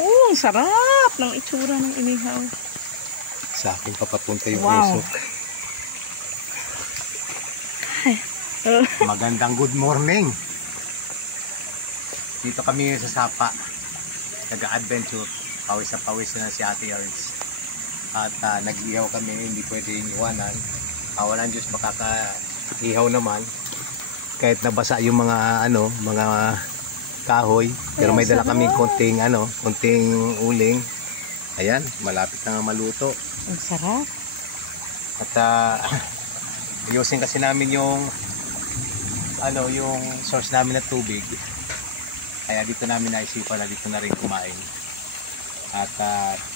Oh, sarap ng itsura ng inihaw. Sa akin papapunta yung wow. usok. Magandang good morning. Dito kami sa Sapa. Nag-adventure. Pawis na pawis na si Ate Ernst. At nag-ihaw kami. Hindi pwedeng iwanan. Awalan Diyos makaka-ihaw naman. Kahit nabasa yung mga mga kahoy. Pero may dala kaming konting uling. Ayan, malapit na maluto. Ang sarap. At ayusin kasi namin yung source namin ng tubig. Kaya dito namin naisipan na dito na rin kumain. At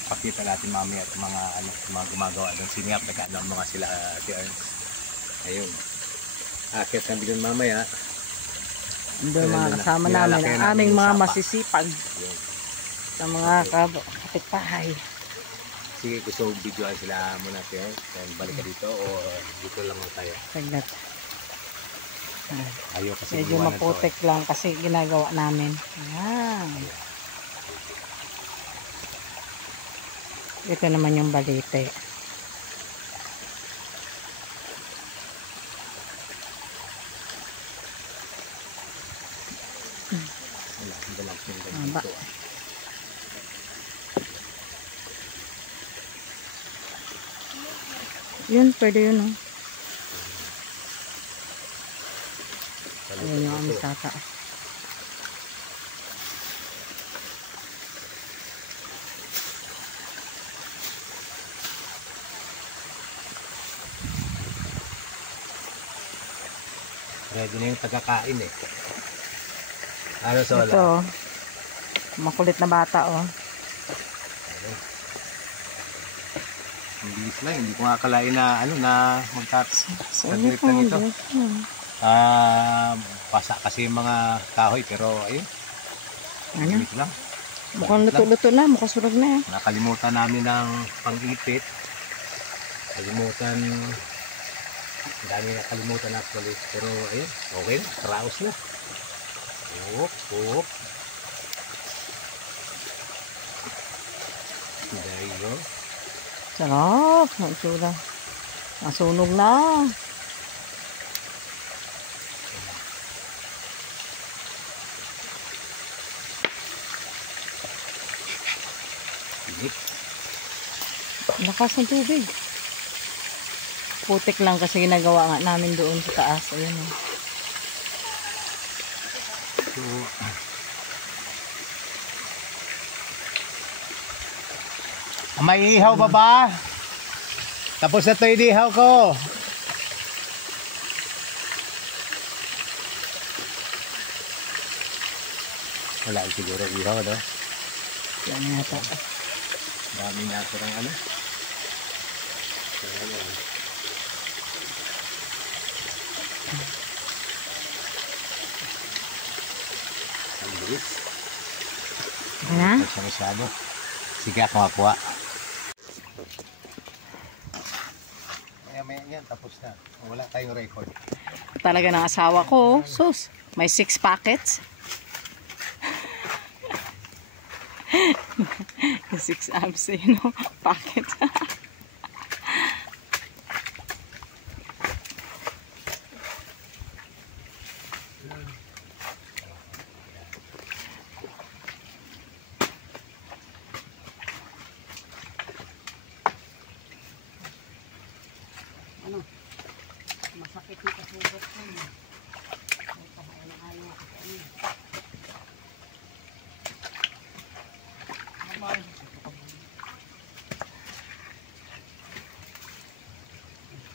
pakita natin mamaya at mga gumagawa doon. Sinihap, nag-alam mga sila Ate Ernst. Ayun. Akit namin doon mamaya. Doon mga kasama namin ang aming mga masisipag. Ayun. Sa mga kapitbahay. Sige, gusto videoan sila muna tayo. Balik ka dito o dito lang tayo? Saglit. Ayaw kasi medyo maputik lang kasi ginagawa namin. Ayan. Ito naman yung balite. Aba. Yun, pwede yun, oh. Ayan yung amis tata. Ready na yung tagakain eh. Ano Sola? Ito, makulit na bata, oh. Ang bilis lang, hindi ko nga akalain na magtataglit na nito. Basa kasi yung mga kahoy pero ayun. Ano? Lang. Mukhang luto-luto na, mukhang surog na eh. Nakalimutan namin ng pang-ipit. Ang dami nakalimutan actually. Pero ayun, okay na, karaos na. Oop. There you go. Sarap, ang itsura. Nasunog na. Lakas ng tubig. Putik lang kasi ginagawa nga namin doon sa taas. Ayun, oh. May ihaw pa ba? Tapos na ito yung ihaw ko. Wala siguro ihaw, no? Yan yata. Dami nato ng ang bilis. Ano? Masyado. Sige, ako makuha. Maya yan, tapos na. Wala tayong record. Talaga ng asawa ko, sus, may 6 packets. 6 amps, packet. Masakit yung kasugot ko.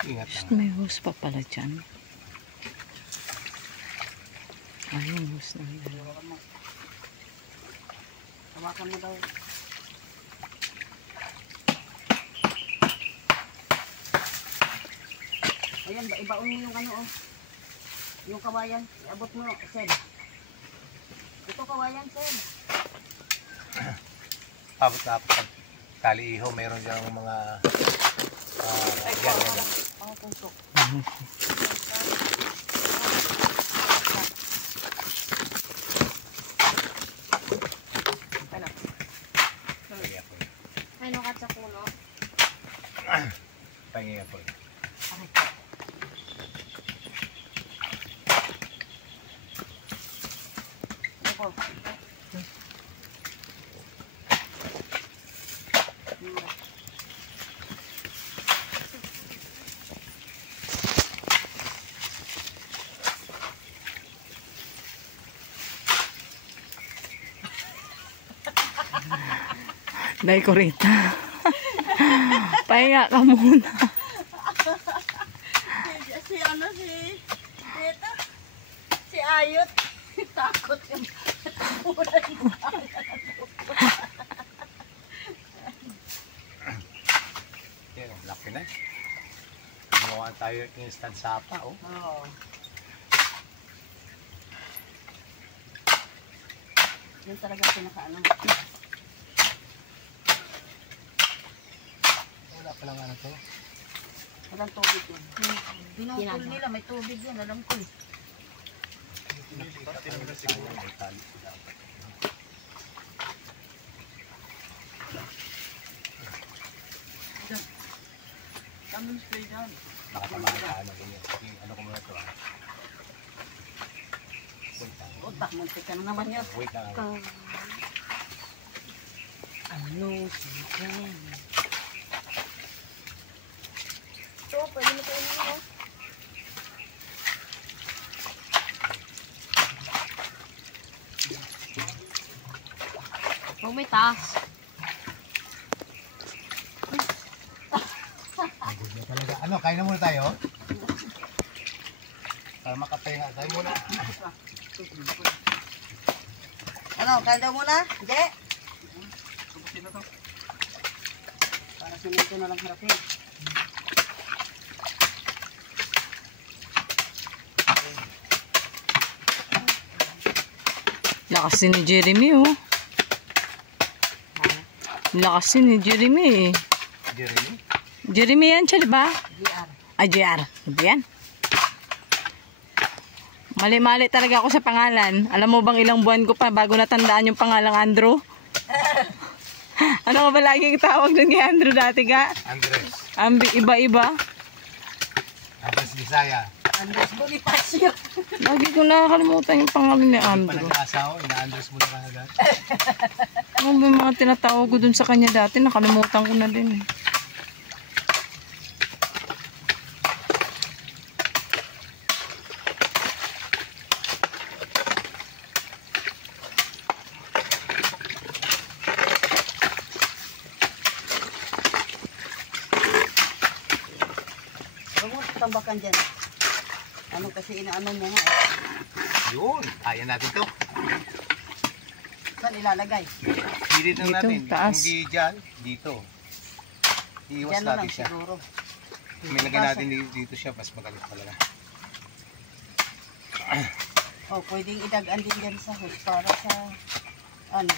Ingat lang. May hose pa pala dyan. Ayun, hose na yun. Hawakan mo daw. Ayan, ibaon mo yung yung kawayan. Iabot mo, Sel. Ito kawayan, Sel. Tapos tali iho, mayroon dyan mga yan. Ang tusok. Pahingi ako. Ako. Dahil ko rita. Pahinga ka muna. Si ano si Tita? Si Ayot. Takot yung Yan, laki na. Gumawa tayo ng instant sapa, oh. Oo. Yan talaga pinakaano. Wala pa lang ano to. Walang tubig yun. Pinutol nila, may tubig yan, alam ko eh. Kami spray dyan. Nakatamaan ka, ano, ganyan. Ano ko muna to, ah. Wait lang. Utak, muntik ka na naman yun. Wait lang. Ano si Jen? So, pwede mo kayo nyo. Huwag may taas. Good na talaga. Ano, kain na muna tayo? Para makapahinga. Kain muna. Ano, kain daw muna? Hindi. Para sinito na lang harapin. Lakas ni Jeremy, oh. Lakas ni Jeremy, eh. Jeremy? Jeremy yan siya, di ba? GR. Ah, JR. Diba yan? Mali-mali talaga ako sa pangalan. Alam mo bang ilang buwan ko pa bago natandaan yung pangalang Andrew? Ano ka ba laging tawag nun kay Andrew dati ka? Andres. Iba-iba. Andres Bisaya. Andres Bonifacio. Lagi ko nakakalimutan yung pangalan ni Pa Andrew. nag-aasawa, ina-Andres mo na agad. Ano ba yung mga tinatawag ko dun sa kanya dati? Nakalimutan ko na din, eh. Huwag mo tambakan dyan. Ano kasi inaano niya nga eh. Yun, kaya natin to. Saan ilalagay? Pilit lang Dito, natin. taas. Hindi dyan, dito. Iiwas Diyan na natin lang siya. siguro. May lagyan natin dito siya, mas magalit talaga. Oh, pwedeng idagan din dyan sa hood para sa ano.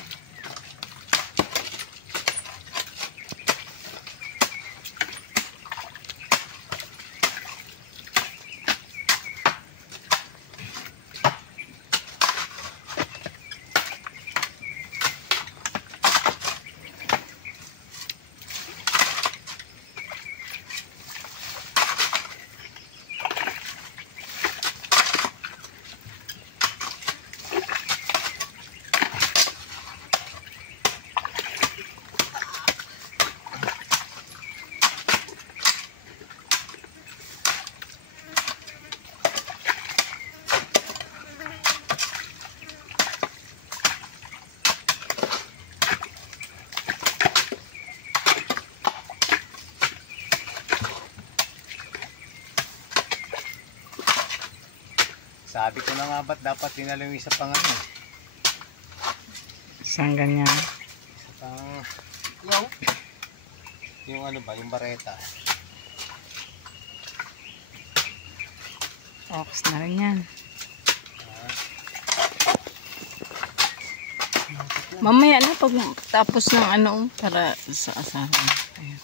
Sabi ko na nga ba't dapat tinalo yung isa pang ano. Saan ganyan? Isa pang, yung ano ba, yung bareta. Ox na rin yan. Mamaya na pag tapos ng ano para sa asahan. Ayan.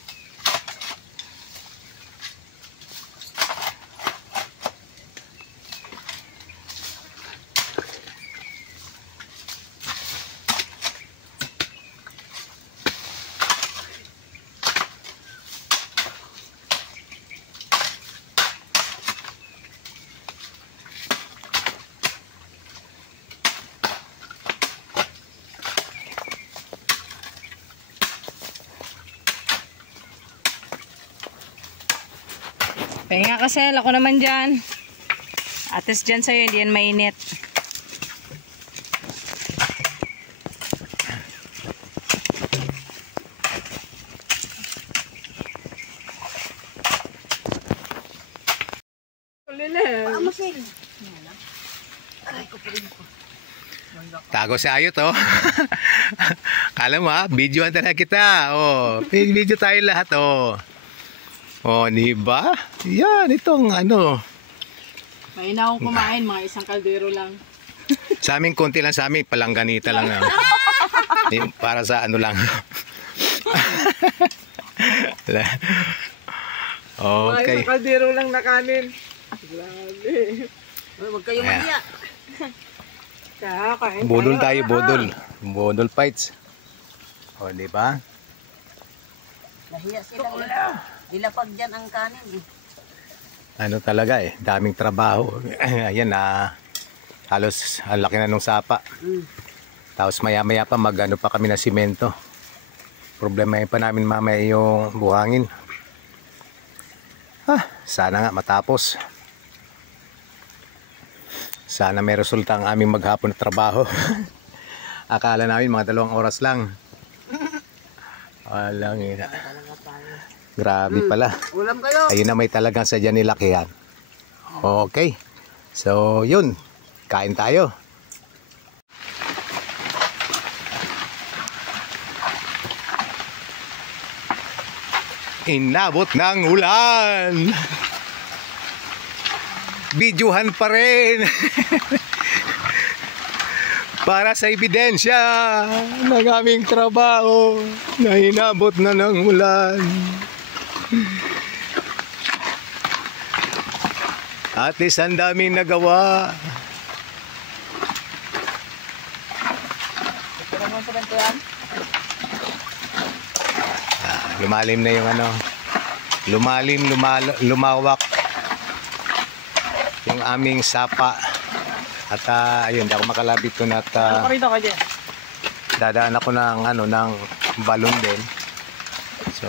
Pahinga kasi, ako naman dyan. Ates dyan sa'yo, hindi yan mainit. Paamusin. Tago si Ayot, oh. Kala mo, videoan talaga kita. Oh, video tayo lahat, oh. Oh, di ba? Yan, itong ano. Mahina akong kumain, mga isang kaldero lang. Sa amin, konti lang sa amin. Palangganita lang. Para sa ano lang. Okay. Isang kaldero lang na kanin. Grabe. Huwag kayo mahiya. Kakain Bodol tayo, bodol. Bodol fights. O, di ba? Nahiya sila. Dilapag dyan ang kanin eh. Ano talaga eh, daming trabaho. Ayan halos ang laki na nung sapa. Tapos maya-maya pa mag-ano pa kami na simento. Problema pa namin mamaya yung buhangin. Sana nga matapos. Sana may resulta ang aming maghapon na trabaho. Akala namin mga 2 oras lang. Walang ina. Grabe pala. Ulam kayo. Ayun na may talagang sadya nilakihan. Okay. So, yun. Kain tayo. Inabot ng ulan. Videohan pa rin. Para sa ebidensya ng aming trabaho na inabot na ng ulan. At least ang daming nagawa. Lumalim na yung ano. Lumawak yung aming sapa. At ayun, di ako makalabit ko na dadaan ako ng ano ng balon din. So,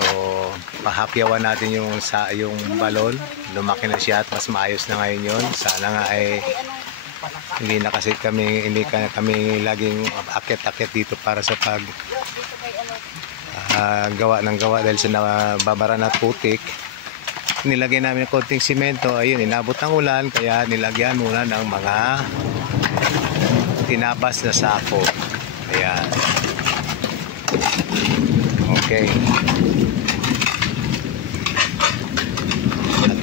pahapyawan natin yung balon. Lumaki na siya at mas maayos na ngayon yun. Sana nga ay hindi kami laging akyat-akyat dito para sa pag gawa ng gawa dahil sa nababara na putik. Nilagyan namin ng konting simento. Ayun, inabot ng ulan kaya nilagyan muna ng mga tinabas na sako. Ayan. Okay.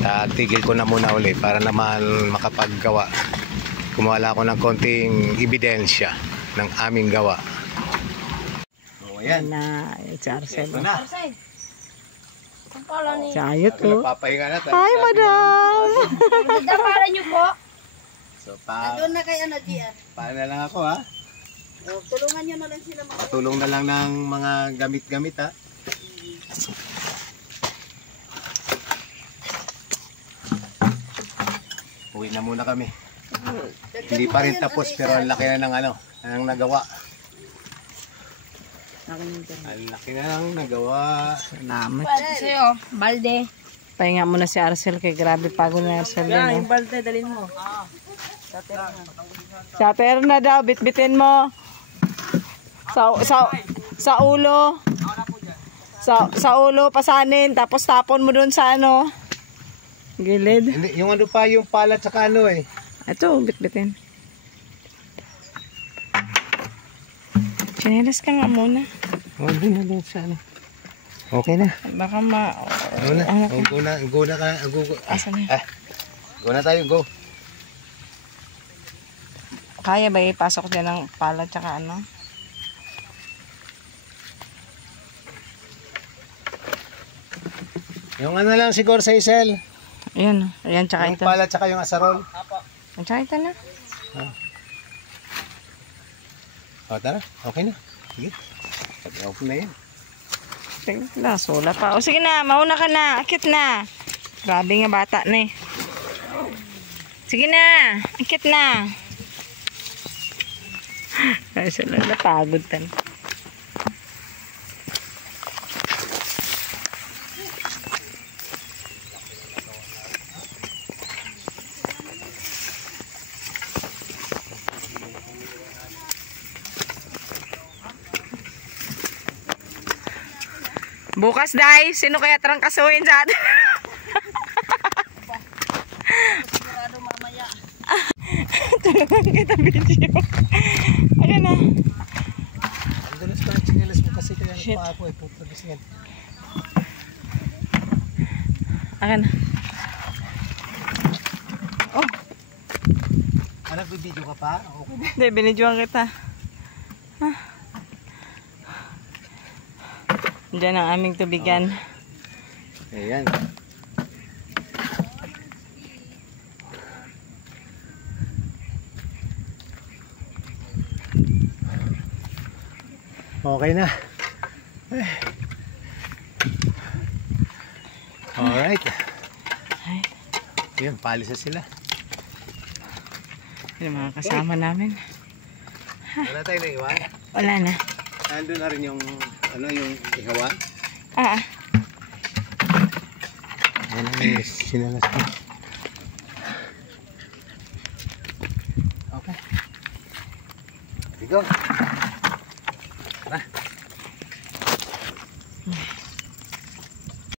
At tigil ko na muna ulit para naman makapaggawa. Kumuha ako ng konting ebidensya ng aming gawa. So, ayan. Na, si Arcel. Ito na. Si Ayot, oh. Papahinga na. Hi, madam! Daparan niyo po. So, Doon na kay ano, GR. paano na lang ako, ha? Tulungan niyo na lang sila mga. Patulong na lang ng mga gamit-gamit, ha? Uwi na muna kami. Hindi pa rin tapos pero ang laki na ng ano, ang nagawa. Ang laki na ng nagawa. Salamat. Sa'yo, balde. Pahinga muna si Arcel kay grabe pagod na Arcel. Yung balde, dalhin mo. Sater na daw, bitbitin mo. Sa ulo. Sa ulo, pasanin. Tapos tapon mo dun sa ano. Gilid. Hindi, yung ano pa, yung palat sa ano eh. Ito, bitbitin. Chinelas ka nga muna. Hindi na din sa ano. Okay na. Baka ma... Go na. Go na ka. Go. Asan na? Go na tayo, go. Kaya ba ipasok dyan ng pala tsaka ano? Yung ano lang siguro sa isel. Ayan, ayan tsaka Yung ito. palat tsaka yung asarol. Ayan tsaka ito na. O, tara. Okay na. Sige. Pag-open na yan. Tingnan, sula pa. O sige na, mauna ka na. Akit na. Grabe nga bata na eh. Sige na, akit na. Ay, sila napagod tan. Bukas, Day, sino kaya trangkasuhin sa atin? Sigurado mamaya. Tulungan kita video. Ayan na. Ang dulas pa ang chinilas mo kasi kaya pa ako ay pupulisin. Ayan na. Oh, Anak, video ka pa? Okay. hindi, binidyoan kita. Diyan ang aming tubigan. Ayan. Okay na. Alright. Ay, Ayan, palis na sila. yung mga kasama namin. Wala tayo na iwan. Wala na. Nandun na rin yung, yung ihawan. Ah, Ayan ang sinalas ko. Okay. Here we go.